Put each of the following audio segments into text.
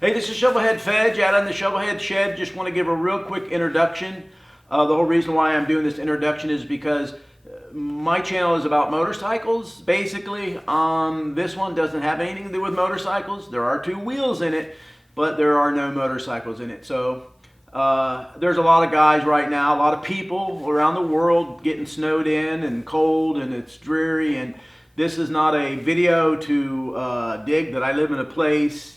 Hey, this is shovelheadffej out on the Shovelhead Shed. Just want to give a real quick introduction. The whole reason why I'm doing this introduction is because my channel is about motorcycles, basically. This one doesn't have anything to do with motorcycles. There are two wheels in it, but there are no motorcycles in it. So there's a lot of guys right now, a lot of people around the world getting snowed in and cold, and it's dreary. And this is not a video to dig that I live in a place,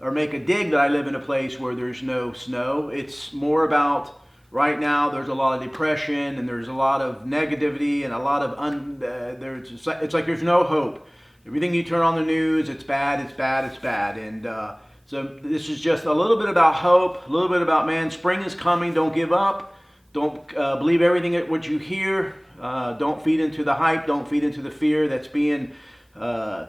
or make a dig that I live in a place where there's no snow. It's more about right now there's a lot of depression and there's a lot of negativity and a lot of it's like there's no hope. Everything you turn on the news, it's bad, it's bad, it's bad. And so this is just a little bit about hope, a little bit about, man, spring is coming, don't give up. Don't believe everything what you hear. Don't feed into the hype, don't feed into the fear that's being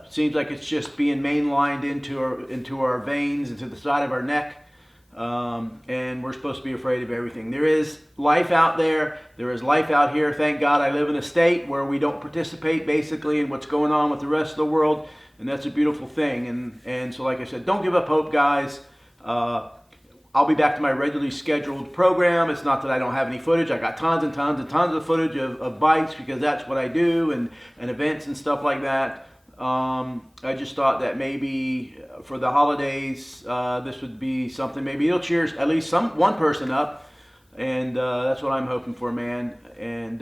seems like it's just being mainlined into our veins, into the side of our neck, and we're supposed to be afraid of everything. There is life out there. There is life out here. Thank God I live in a state where we don't participate basically in what's going on with the rest of the world, and that's a beautiful thing. And so, like I said, don't give up hope, guys. I'll be back to my regularly scheduled program. It's not that I don't have any footage. I got tons and tons and tons of footage of bikes, because that's what I do, and events and stuff like that. I just thought that maybe for the holidays, this would be something. Maybe it'll cheer at least one person up, and that's what I'm hoping for, man. And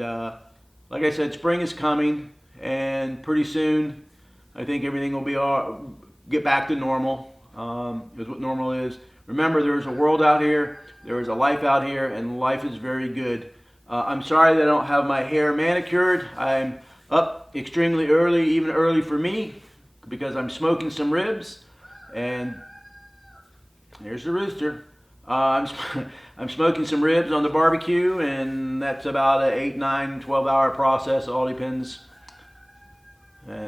like I said, spring is coming, and pretty soon, I think everything will get back to normal. Is what normal is. Remember, there's a world out here. There is a life out here, and life is very good. I'm sorry that I don't have my hair manicured. I'm up extremely early, even early for me, because I'm smoking some ribs. And here's the rooster. I'm smoking some ribs on the barbecue, and that's about an 8, 9, 12-hour process. It all depends.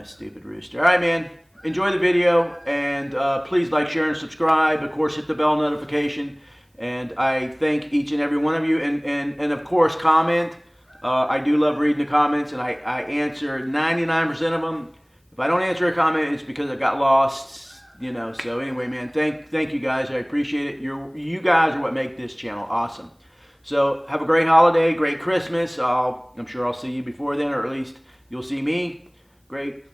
Stupid rooster. All right, man. Enjoy the video, and please like, share, and subscribe. Of course, hit the bell notification. And I thank each and every one of you. And of course, comment. I do love reading the comments, and I answer 99% of them. If I don't answer a comment, it's because I got lost, you know. So anyway, man, thank you guys. I appreciate it. You guys are what make this channel awesome. So have a great holiday, great Christmas. I'm sure I'll see you before then, or at least you'll see me. Great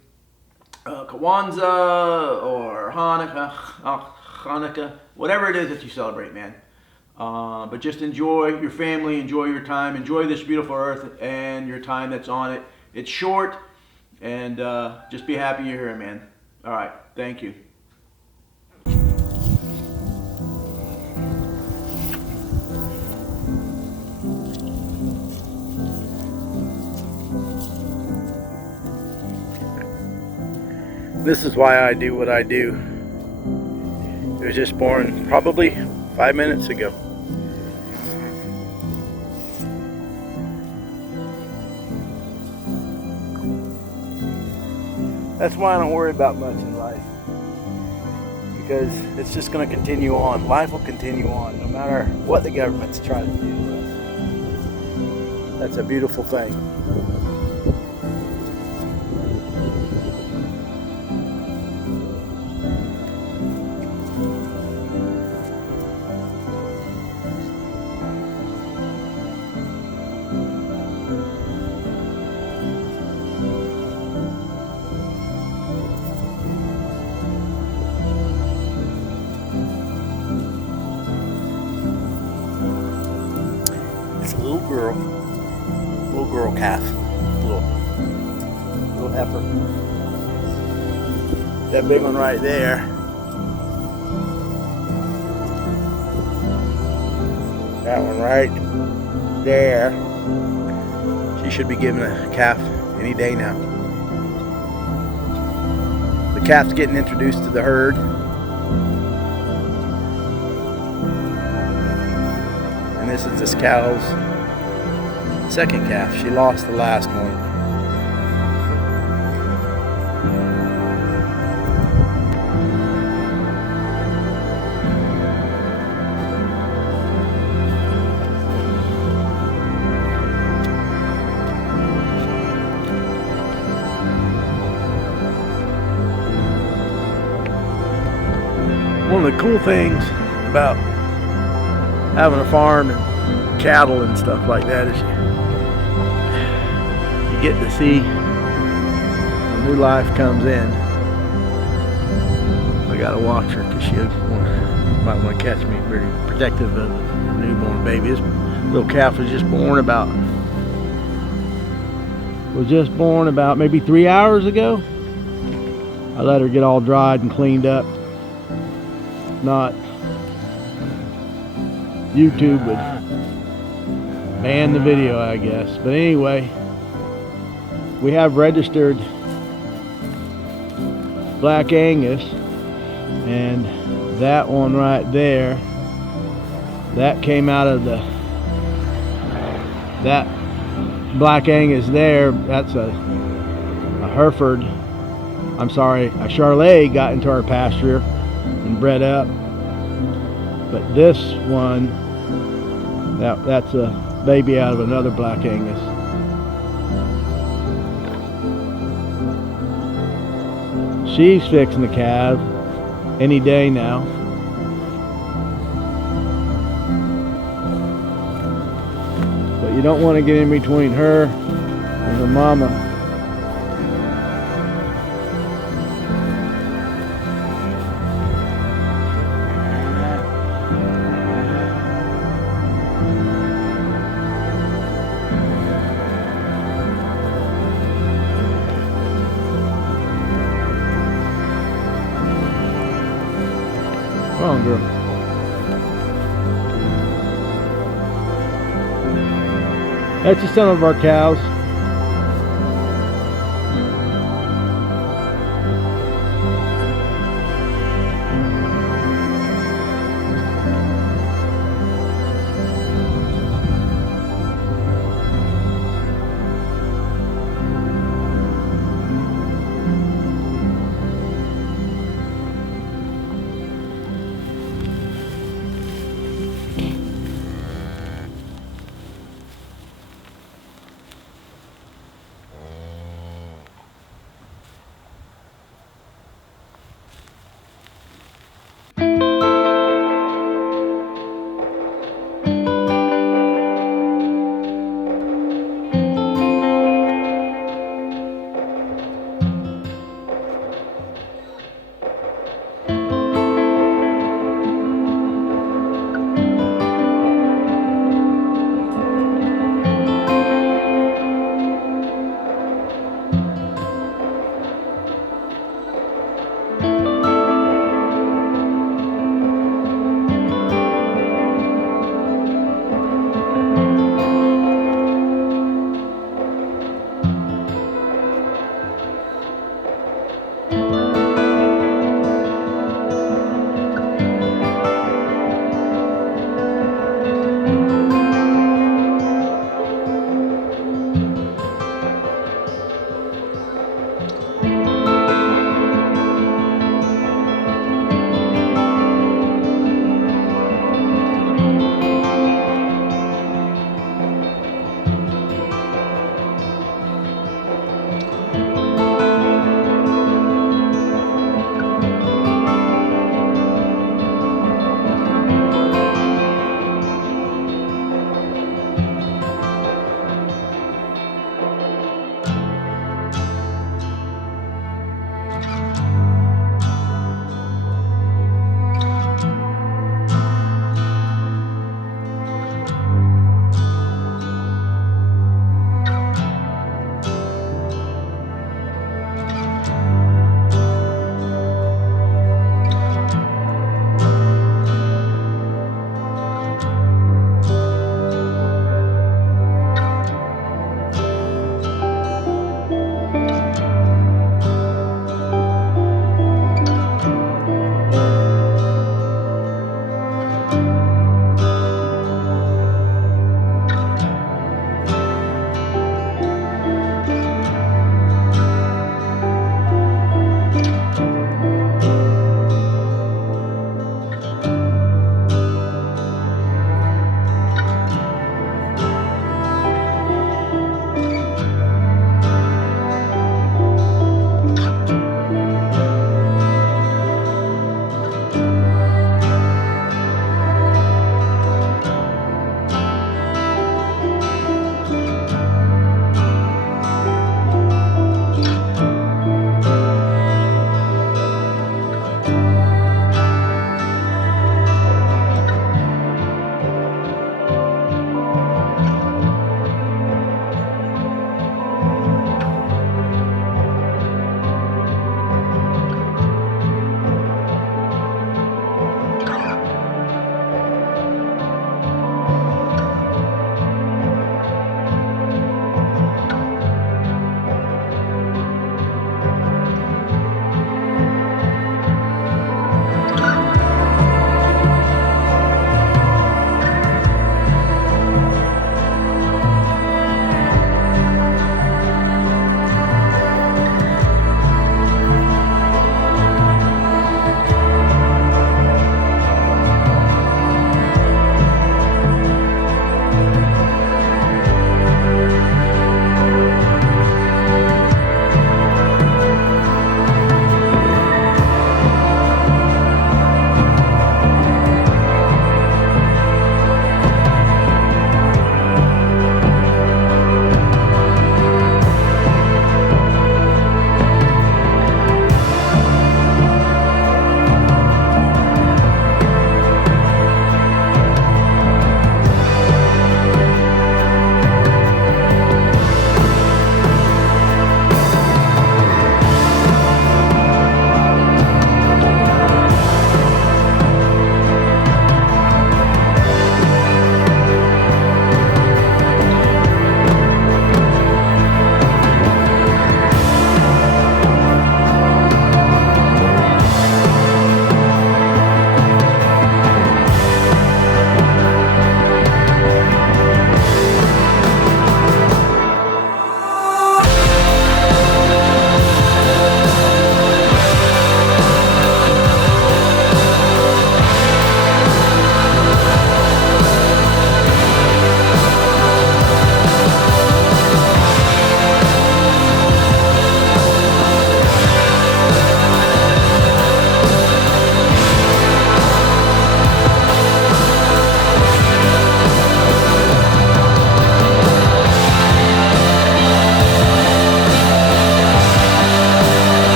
Kwanzaa or Hanukkah, whatever it is that you celebrate, man. But just enjoy your family, enjoy your time, enjoy this beautiful earth and your time that's on it. It's short, and just be happy you're here, man. All right, thank you. This is why I do what I do. It was just born probably 5 minutes ago. That's why I don't worry about much in life, because it's just going to continue on. Life will continue on no matter what the government's trying to do. That's a beautiful thing. It's a little girl calf, little heifer. That big one right there. That one right there. She should be giving a calf any day now. The calf's getting introduced to the herd. And this is this cow's second calf. She lost the last one. One of the cool things about having a farm and cattle and stuff like that is you get to see when new life comes in. I gotta watch her because she might want to catch me. Very protective of the newborn baby. This little calf was just born about maybe 3 hours ago. I let her get all dried and cleaned up. Not YouTube would ban the video, I guess. But anyway, we have registered Black Angus, and that one right there, that came out of that Black Angus there, that's a Hereford, I'm sorry, a Charolais got into our pasture and bred up. But this one, that's a baby out of another Black Angus. She's fixing the calve any day now. But you don't want to get in between her and her mama. Come on, girl. That's just some of our cows.